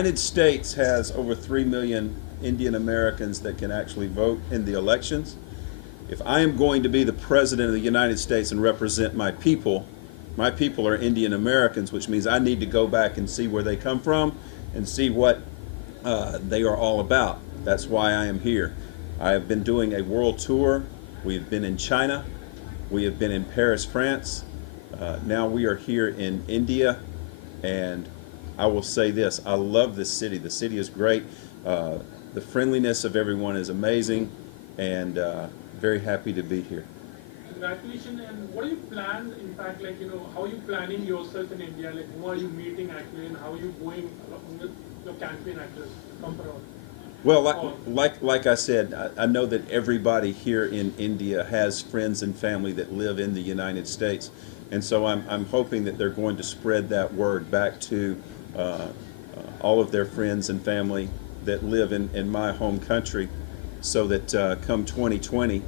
United States has over 3 million Indian Americans that can actually vote in the elections. If I am going to be the president of the United States and represent my people are Indian Americans, which means I need to go back and see where they come from and see what they are all about. That's why I am here. I have been doing a world tour. We have been in China. We have been in Paris, France. Now we are here in India, and I will say this, I love this city. The city is great. The friendliness of everyone is amazing, and very happy to be here. Congratulations. And what do you plan, in fact, like, how are you planning yourself in India? Like, who are you meeting actually, and how are you going along with your campaign actors come around? Well, like I said, I know that everybody here in India has friends and family that live in the United States. And so I'm hoping that they're going to spread that word back to all of their friends and family that live in my home country, so that come 2020,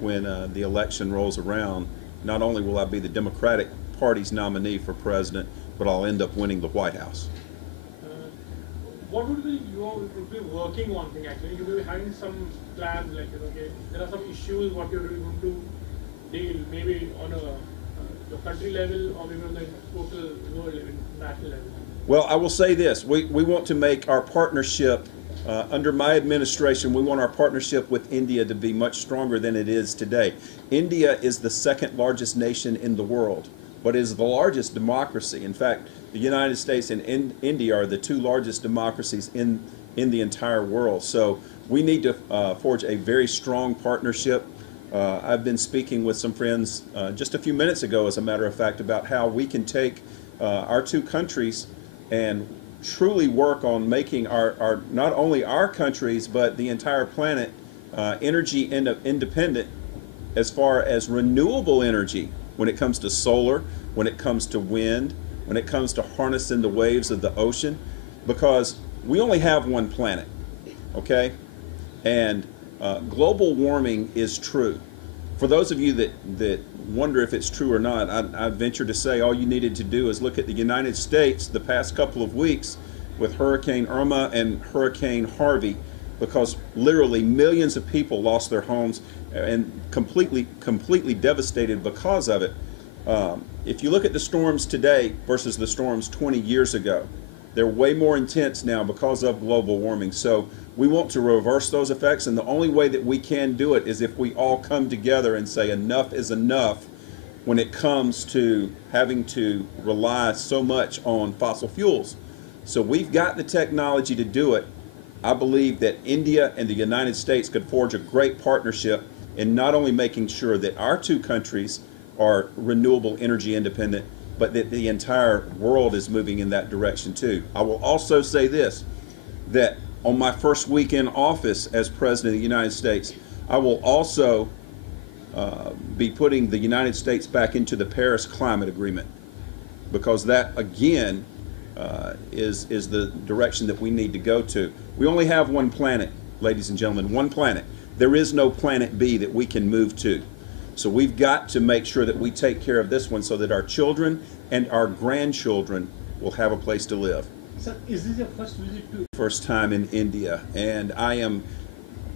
when the election rolls around, not only will I be the Democratic Party's nominee for president, but I'll end up winning the White House. What would be be working on thing actually? You will be having some plans, like, okay, there are some issues what you're really going to deal, maybe on a your country level, or maybe on the total world level, national level. Well, I will say this, we want to make our partnership, under my administration, we want our partnership with India to be much stronger than it is today. India is the second largest nation in the world, but is the largest democracy. In fact, the United States and India are the two largest democracies in the entire world. So we need to forge a very strong partnership. I've been speaking with some friends just a few minutes ago, as a matter of fact, about how we can take our two countries and truly work on making our not only our countries but the entire planet energy independent, as far as renewable energy, when it comes to solar, when it comes to wind, when it comes to harnessing the waves of the ocean, because we only have one planet, okay? And global warming is true. For those of you that wonder if it's true or not, I venture to say all you needed to do is look at the United States the past couple of weeks with Hurricane Irma and Hurricane Harvey, because literally millions of people lost their homes and completely devastated because of it. If you look at the storms today versus the storms 20 years ago, they're way more intense now because of global warming. So we want to reverse those effects, and the only way that we can do it is if we all come together and say enough is enough when it comes to having to rely so much on fossil fuels. So we've got the technology to do it. I believe that India and the United States could forge a great partnership in not only making sure that our two countries are renewable energy independent, but that the entire world is moving in that direction too. I will also say this, that on my first week in office as President of the United States, I will also be putting the United States back into the Paris Climate Agreement, because that, again, is the direction that we need to go to. We only have one planet, ladies and gentlemen, one planet. There is no planet B that we can move to. So we've got to make sure that we take care of this one so that our children and our grandchildren will have a place to live. Sir, is this your first visit to? First time in India, and I am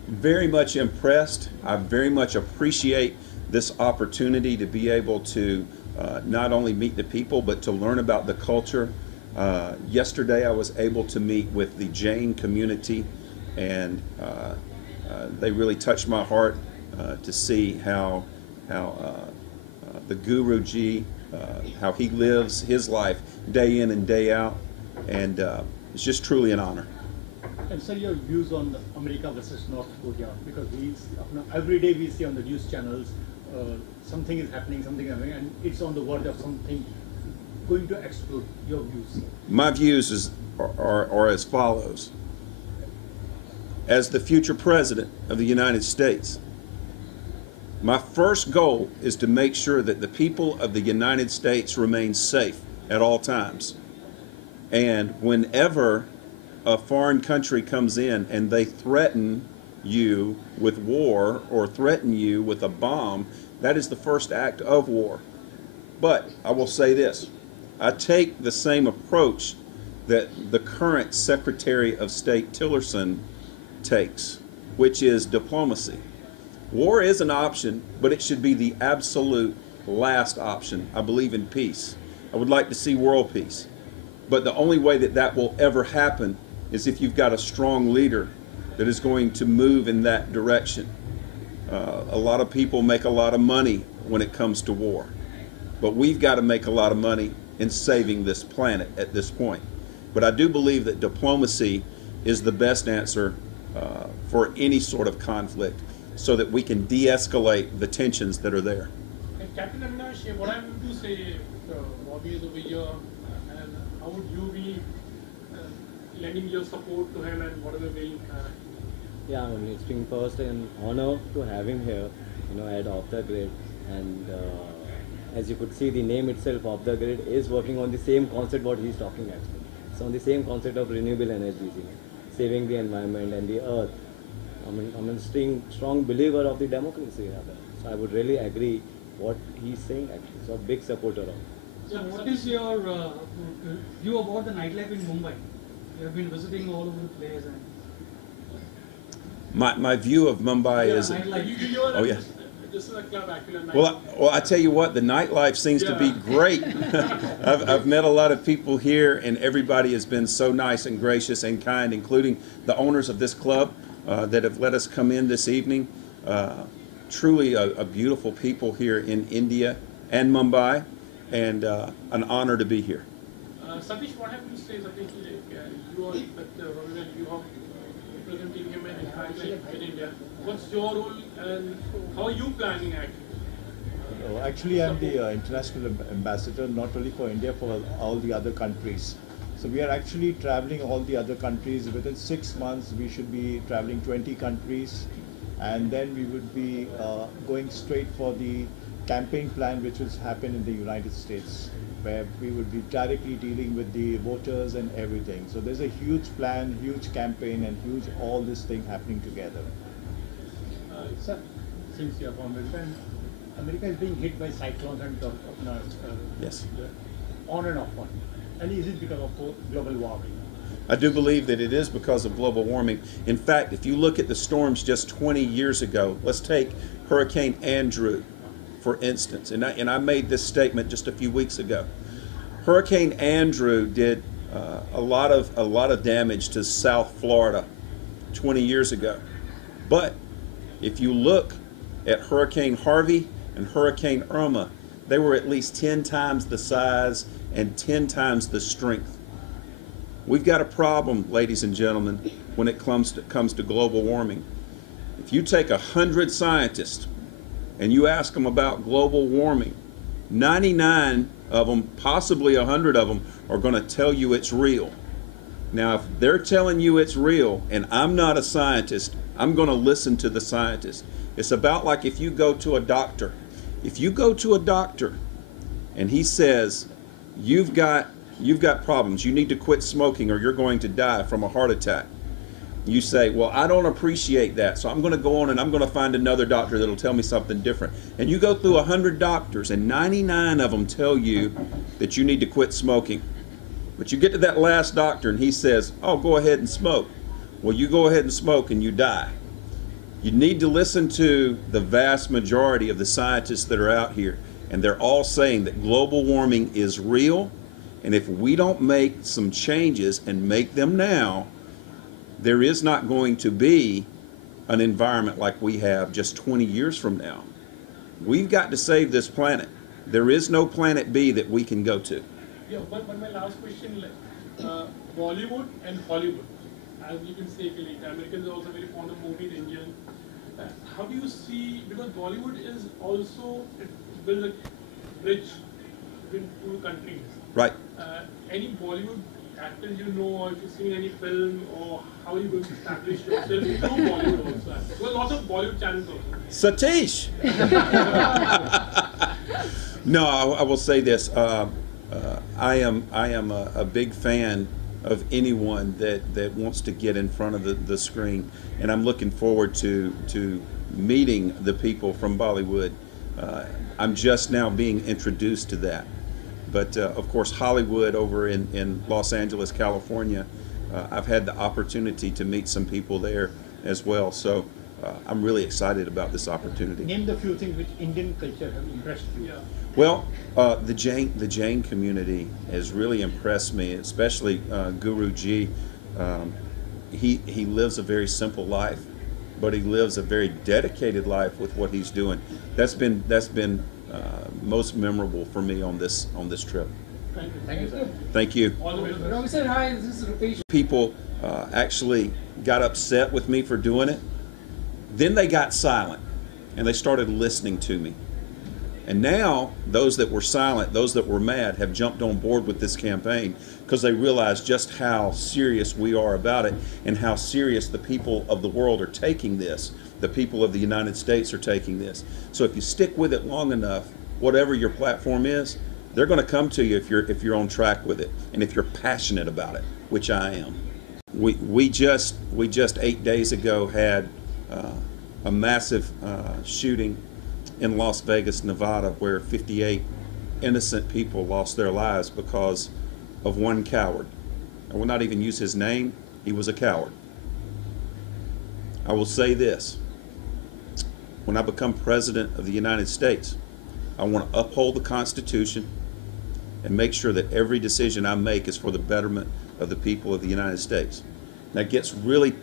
very much impressed. I very much appreciate this opportunity to be able to not only meet the people, but to learn about the culture. Yesterday I was able to meet with the Jain community, and they really touched my heart to see how the Guruji, how he lives his life day in and day out, and it's just truly an honor. And sir, your views on America versus North Korea, because every day we see on the news channels something is happening, and it's on the verge of something going to explode. Your views? My views are as follows. As the future president of the United States, my first goal is to make sure that the people of the United States remain safe at all times. And whenever a foreign country comes in and they threaten you with war or threaten you with a bomb, that is the first act of war. But I will say this, I take the same approach that the current Secretary of State Tillerson takes, which is diplomacy. War is an option, but it should be the absolute last option. I believe in peace. I would like to see world peace. But the only way that that will ever happen is if you've got a strong leader that is going to move in that direction. A lot of people make a lot of money when it comes to war, but we've got to make a lot of money in saving this planet at this point. But I do believe that diplomacy is the best answer for any sort of conflict, so that we can de-escalate the tensions that are there. Captain Avinash, what I'm going to say, Robby is over here, and how would you be lending your support to him and whatever way you can? Yeah, I mean, it's been first an honor to have him here, at Off the Grid, and as you could see, the name itself, Off the Grid, is working on the same concept what he's talking actually. It's on the same concept of renewable energies, saving the environment and the earth. I'm a strong believer of the democracy, rather. So I would really agree what he's saying actually. So a big supporter of it. So what is your view about the nightlife in Mumbai? You have been visiting all over the place. And My view of Mumbai is... Oh yeah. This is a club actually. Well, I tell you what, the nightlife seems to be great. I've met a lot of people here, and everybody has been so nice and gracious and kind, including the owners of this club that have let us come in this evening. Truly a beautiful people here in India and Mumbai, and an honor to be here. Satish, what have you to say? Satish, you are you are representing him in India. What's your role and how are you planning actually? Actually, I'm the international ambassador, not only for India, for all the other countries. So we are actually traveling all the other countries. Within 6 months, we should be traveling 20 countries. And then we would be going straight for the campaign plan, which will happen in the United States, where we would be directly dealing with the voters and everything. So there's a huge plan, huge campaign, and huge all this thing happening together. Sir, since you are from America is being hit by cyclones and Yes. On and off one. And is it because of global warming? I do believe that it is because of global warming. In fact, if you look at the storms just 20 years ago, let's take Hurricane Andrew, for instance, and I made this statement just a few weeks ago. Hurricane Andrew did a lot of damage to South Florida 20 years ago. But if you look at Hurricane Harvey and Hurricane Irma, they were at least 10 times the size and 10 times the strength. We've got a problem, ladies and gentlemen, when it comes to global warming. If you take 100 scientists and you ask them about global warming, 99 of them, possibly 100 of them, are going to tell you it's real. Now, if they're telling you it's real and I'm not a scientist, I'm going to listen to the scientists. It's about like if you go to a doctor. If you go to a doctor and he says, you've got problems, you need to quit smoking or you're going to die from a heart attack. You say, well, I don't appreciate that, so I'm going to go on and I'm going to find another doctor that'll tell me something different. And you go through 100 doctors and 99 of them tell you that you need to quit smoking. But you get to that last doctor and he says, oh, go ahead and smoke. Well, you go ahead and smoke and you die. You need to listen to the vast majority of the scientists that are out here, and they're all saying that global warming is real, and if we don't make some changes and make them now, there is not going to be an environment like we have just 20 years from now. We've got to save this planet. There is no planet B that we can go to. Yeah, but my last question, Bollywood and Hollywood, as you can say, the Americans are also very fond of movies, Indian. How do you see, because Bollywood is also built a bridge between two countries. Right. Any Bollywood actors you know, or if you've seen any film, or how are you going to establish yourself through Bollywood also? Because lots of Bollywood channels also. Satish! No, I will say this. I am a big fan of anyone that wants to get in front of the screen, and I'm looking forward to meeting the people from Bollywood. I'm just now being introduced to that. But of course, Hollywood over in Los Angeles, California, I've had the opportunity to meet some people there as well. So I'm really excited about this opportunity. Name the few things which Indian culture have impressed you. Yeah. Well, the Jain community has really impressed me, especially Guruji. He lives a very simple life, but he lives a very dedicated life with what he's doing. That's been most memorable for me on this trip. Thank you, sir. Thank you. All the way to the Robby said hi, this is Rupesh. People actually got upset with me for doing it. Then they got silent and they started listening to me. And now those that were silent, those that were mad, have jumped on board with this campaign because they realize just how serious we are about it and how serious the people of the world are taking this. The people of the United States are taking this. So if you stick with it long enough, whatever your platform is, they're going to come to you if you're on track with it and if you're passionate about it, which I am. We just 8 days ago had a massive shooting in Las Vegas, Nevada, where 58 innocent people lost their lives because of one coward. I will not even use his name. He was a coward. I will say this. When I become president of the United States, I want to uphold the Constitution and make sure that every decision I make is for the betterment of the people of the United States. That gets really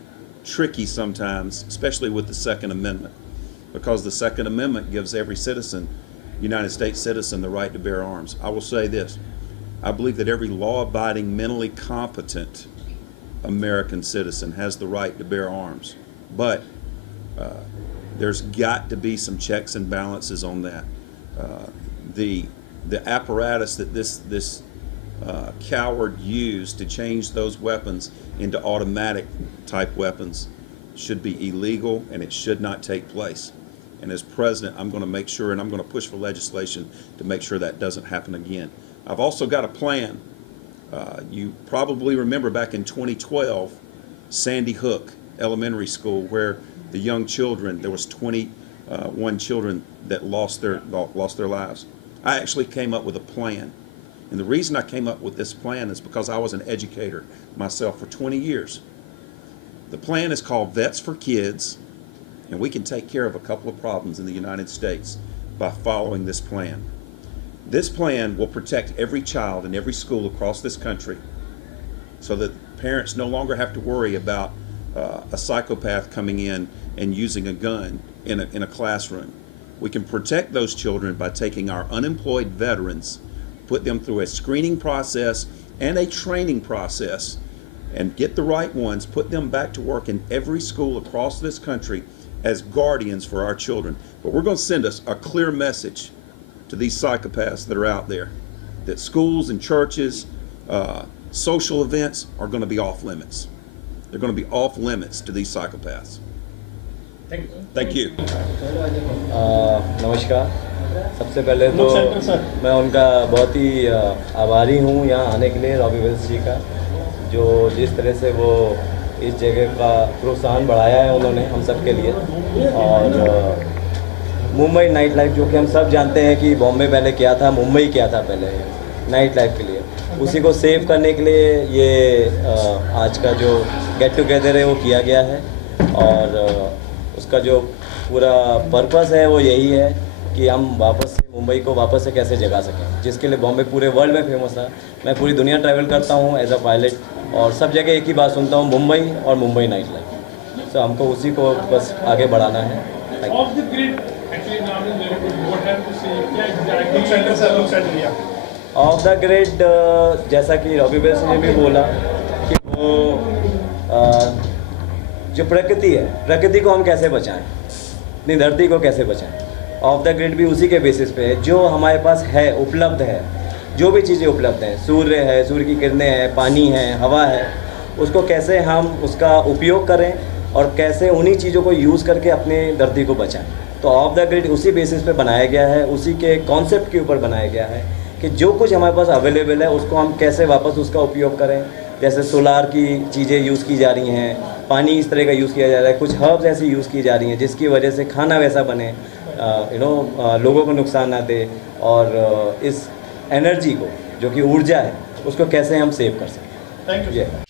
tricky sometimes, especially with the Second Amendment, because the Second Amendment gives every citizen, United States citizen, the right to bear arms. I will say this. I believe that every law-abiding, mentally competent American citizen has the right to bear arms. But there's got to be some checks and balances on that. The apparatus that this coward used to change those weapons into automatic type weapons should be illegal, and it should not take place. And as president, I'm going to make sure, and I'm going to push for legislation to make sure that doesn't happen again. I've also got a plan. You probably remember back in 2012, Sandy Hook Elementary School, where the young children, there was 21 children that lost their lives. I actually came up with a plan. And the reason I came up with this plan is because I was an educator myself for 20 years. The plan is called Vets for Kids, and we can take care of a couple of problems in the United States by following this plan. This plan will protect every child in every school across this country so that parents no longer have to worry about a psychopath coming in and using a gun in a classroom. We can protect those children by taking our unemployed veterans, put them through a screening process and a training process, and get the right ones, put them back to work in every school across this country as guardians for our children. But we're going to send us a clear message to these psychopaths that are out there, that schools and churches, social events are going to be off limits. They're going to be off limits to these psychopaths. Thank you, sir. Thank you. नमस्कार। सबसे पहले तो मैं उनका बहुत ही आभारी हूँ यहाँ आने के लिए, रॉबी विल्स जी का, जो जिस तरह से वो इस जगह का प्रोत्साहन बढ़ाया है उन्होंने हम सब के लिए। और मुंबई नाइट लाइफ, जो कि हम सब जानते हैं कि बॉम्बे पहले क्या था, मुंबई क्या था पहले नाइट लाइफ के लिए, उसी को सेव करने के लिए ये आज का जो गेट टुगेदर है वो किया गया है। और उसका जो पूरा पर्पस है वो यही है कि हम वापस से मुंबई को वापस से कैसे जगा सकें, जिसके लिए बॉम्बे पूरे वर्ल्ड में फेमस है। मैं पूरी दुनिया ट्रैवल करता हूँ एज अ पायलट, और सब जगह एक ही बात सुनता हूँ, मुंबई और मुंबई नाइट लाइफ। तो हमको उसी को बस आगे बढ़ाना है। Off the grid, actually now is very good. What have to say? क्या exactly? ऑफ द ग्रिड, जैसा कि रॉबी विल्स ने भी बोला कि वो जो प्रकृति है, प्रकृति को हम कैसे बचाएं, अपनी धरती को कैसे बचाएं। ऑफ द ग्रिड भी उसी के बेसिस पे है, जो हमारे पास है, उपलब्ध है, जो भी चीज़ें उपलब्ध हैं, सूर्य है, सूर्य की किरणें हैं, पानी है, हवा है, उसको कैसे हम उसका उपयोग करें और कैसे उन्हीं चीज़ों को यूज़ करके अपने धरती को बचाएं। तो ऑफ द ग्रिड उसी बेसिस पे बनाया गया है, उसी के कॉन्सेप्ट के ऊपर बनाया गया है कि जो कुछ हमारे पास अवेलेबल है उसको हम कैसे वापस उसका उपयोग करें। जैसे सोलार की चीज़ें यूज़ की जा रही हैं, पानी इस तरह का यूज़ किया जा रहा है, कुछ हर्ब्स ऐसी यूज़ की जा रही हैं जिसकी वजह से खाना वैसा बने, लोगों को नुकसान ना दे। और इस एनर्जी को, जो कि ऊर्जा है, उसको कैसे हम सेव कर सकें। Thank you. Yeah.